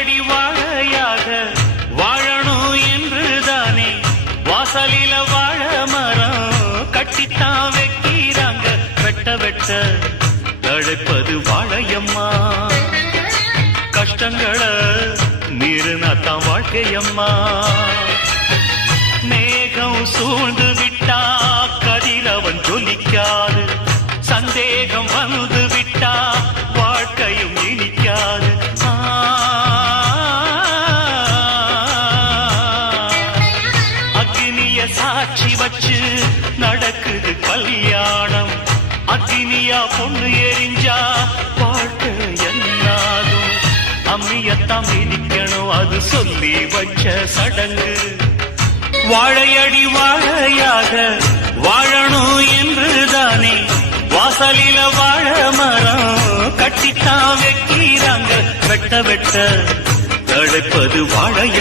வாழையடி வாழையாக வாழணும் என்றுதானே வாசலில வாழ மரம் கட்டித்தான் வைக்கிறாங்க. வெட்ட வெட்ட தழைப்பது வாழையம்மா, கஷ்டங்களை மீறினாத்தான் வாழ்க்கையம்மா. மேகம் சூழ்ந்து விட்டா கதிரவன் ஜொலிக்காது, சந்தேகம் வந்து விட்டா வாழ்க்கையும் இனிக்காது. அக்னிய சாட்சி வச்சு நடக்குது கல்யாணம், அக்னியா பொண்ணு எரிஞ்சா வாழ்க்கை என்னாகும். அம்மியத்தான் மிதிக்கணும் அது சொல்லி வச்ச சடங்கு. வாழையடி வாழையாக வாழணும் என்றுதானே வாசலில வாழ மரம் கட்டித்தான் வைக்கிறாங்க. வெட்ட வெட்ட தழைப்பது வாழைய